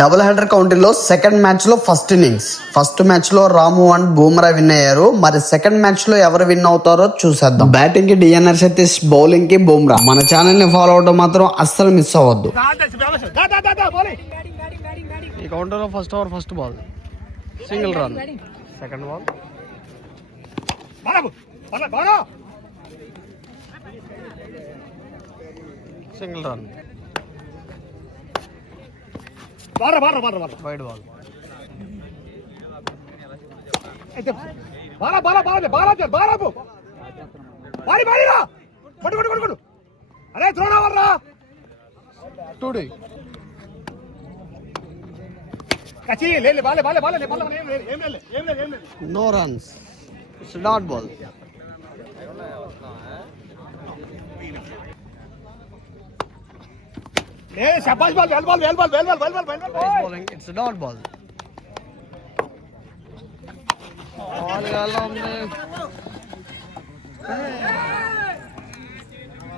Double header కౌంటీలో second match లో first match లో రాము అండ్ బూమ్రా విన్ అయ్యారు. మరి సెకండ్ మ్యాచ్ లో ఎవరు విన్ అవుతారో చూసేద్దాం. బ్యాటింగ్ కి డిఎన్ఆర్ సతీష్, బౌలింగ్ కి బూమ్రా. మన ఛానల్ ని ఫాలో అవడం మాత్రం అస్సలు మిస్ అవ్వద్దు. ఈ కౌంటర్ లో first over first ball single run. Second ball single run. Wide ball. Two D no runs. It's a dot ball. Shabash ball, well ball. Bowling. It's a dot ball.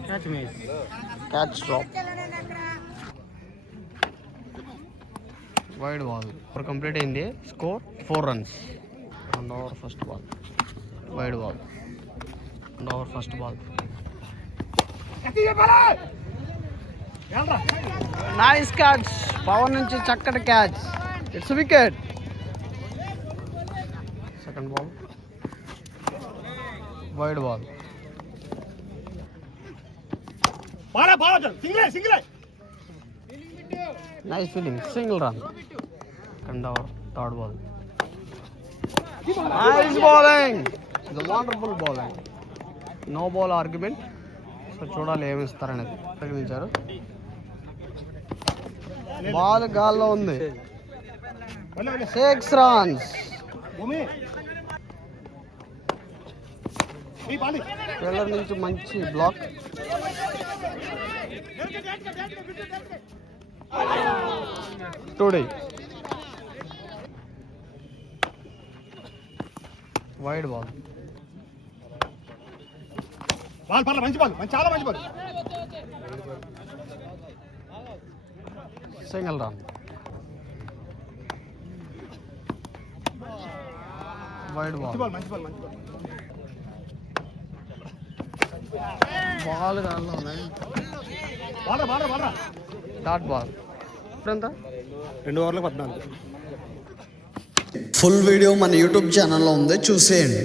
Catch miss. Catch drop. Wide ball. For complete in the score 4 runs. And our first ball. Wide ball. And our first ball. Nice catch. Power nunchi chakkati catch. It's a wicket. Second ball. Wide ball. Single. Nice fielding. Single run. And our third ball. Nice bowling. The wonderful bowling. No ball argument. So చూడాలి ఏమి ఇస్తారనేది తగిలించారు. బాల్ గాల్లో ఉంది. 6 runs. Fielder నుంచి మంచి black. Two D wide ball. మంచి బాల్, చాలా మంచి ball. Single run. Wide ball. Ball గాల్లో ఉన్నాయి. Dot ball. ఎంత? 2 ఓవర్లకు 14. ఫుల్ వీడియో మన యూట్యూబ్ ఛానల్లో ఉంది, చూసేయండి.